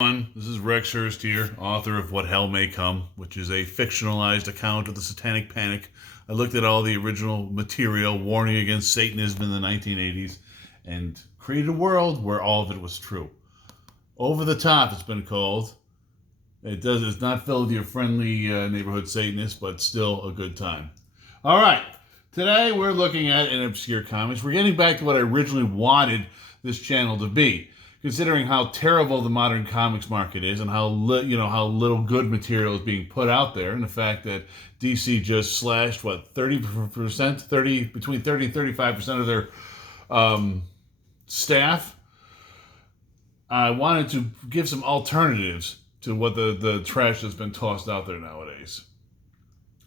This is Rex Hurst here, author of What Hell May Come, which is a fictionalized account of the Satanic Panic. I looked at all the original material warning against Satanism in the 1980s and created a world where all of it was true. Over the top, it's been called. It's not filled with your friendly neighborhood Satanists, but still a good time. All right, today we're looking at an obscure comics. We're getting back to what I originally wanted this channel to be. Considering how terrible the modern comics market is and how little good material is being put out there, and the fact that DC just slashed 30%, between 30 and 35% of their staff, I wanted to give some alternatives to what the trash that's been tossed out there nowadays.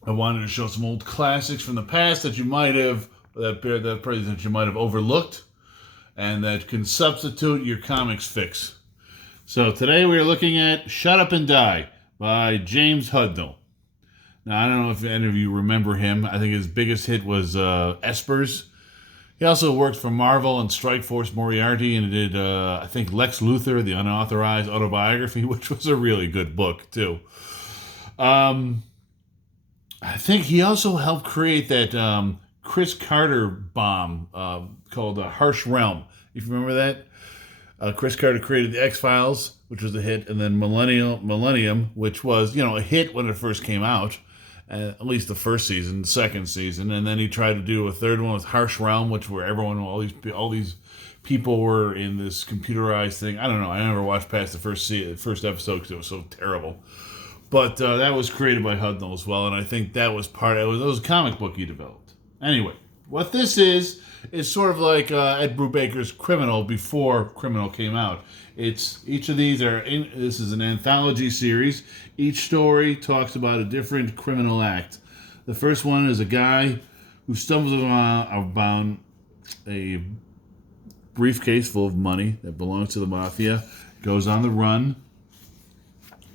I wanted to show some old classics from the past that you might have overlooked, and that can substitute your comics fix. So today we are looking at Shut Up and Die by James Hudnall. Now, I don't know if any of you remember him. I think his biggest hit was Espers. He also worked for Marvel and Strikeforce Moriarty, and did, I think, Lex Luthor, the unauthorized autobiography, which was a really good book, too. I think he also helped create that Chris Carter bomb called Harsh Realm. If you remember that, Chris Carter created the X-Files, which was a hit, and then Millennium, which was a hit when it first came out, at least the first season, the second season, and then he tried to do a third one with Harsh Realm, which where all these people were in this computerized thing. I don't know. I never watched past the first episode because it was so terrible. But that was created by Hudnall as well, and I think that was a comic book he developed. Anyway, what this is sort of like Ed Brubaker's Criminal before Criminal came out. Each of these this is an anthology series. Each story talks about a different criminal act. The first one is a guy who stumbles upon a briefcase full of money that belongs to the mafia, goes on the run,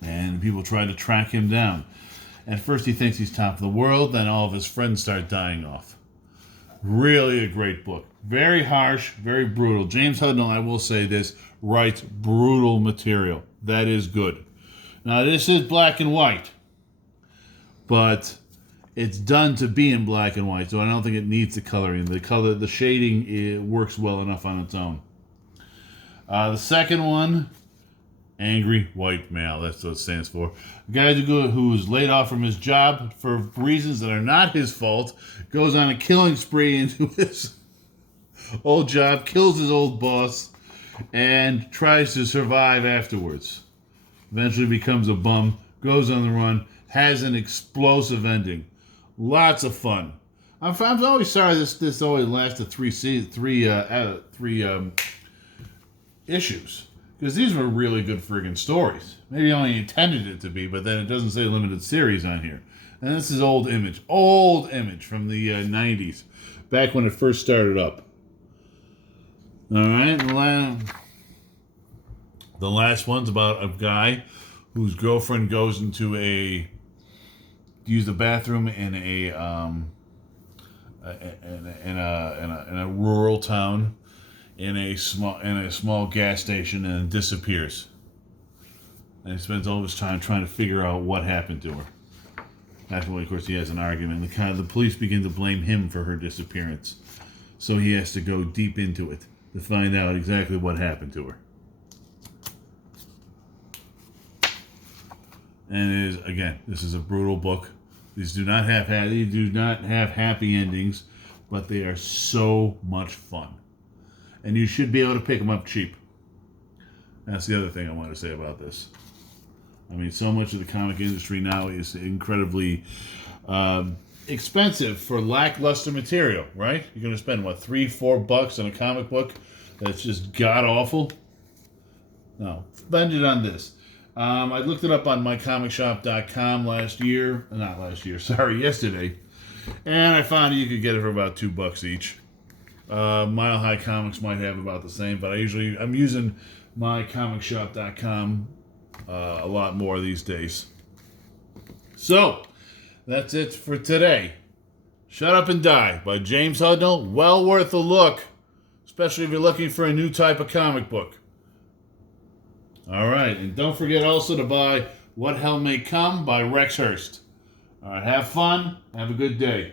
and people try to track him down. At first he thinks he's top of the world, then all of his friends start dying off. Really a great book. Very harsh, very brutal. James Hudnall, I will say this, writes brutal material. That is good. Now, this is black and white, but it's done to be in black and white, so I don't think it needs the coloring. The shading, it works well enough on its own. The second one, Angry White Male. That's what it stands for. A guy who was laid off from his job for reasons that are not his fault goes on a killing spree into his old job, kills his old boss, and tries to survive afterwards. Eventually becomes a bum, goes on the run, has an explosive ending. Lots of fun. I'm always sorry this only lasted three issues. Because these were really good friggin' stories. Maybe I only intended it to be, but then it doesn't say limited series on here. And this is old image from the 90s, back when it first started up. All right, the last one's about a guy whose girlfriend goes into use the bathroom in a rural town, in a small gas station, and disappears. And he spends all his time trying to figure out what happened to her. Afterward, of course, he has an argument. The police begin to blame him for her disappearance. So he has to go deep into it to find out exactly what happened to her. And this is a brutal book. These do not have happy endings, but they are so much fun. And you should be able to pick them up cheap. That's the other thing I want to say about this. I mean, so much of the comic industry now is incredibly expensive for lackluster material, right? You're going to spend, $3-4 on a comic book that's just god-awful? No, spend it on this. I looked it up on mycomicshop.com yesterday. And I found you could get it for about $2 each. Mile High Comics might have about the same, but I'm using mycomicshop.com a lot more these days. So, that's it for today. Shut Up and Die by James Hudnall. Well worth a look, especially if you're looking for a new type of comic book. All right, and don't forget also to buy What Hell May Come by Rex Hurst. All right, have fun. Have a good day.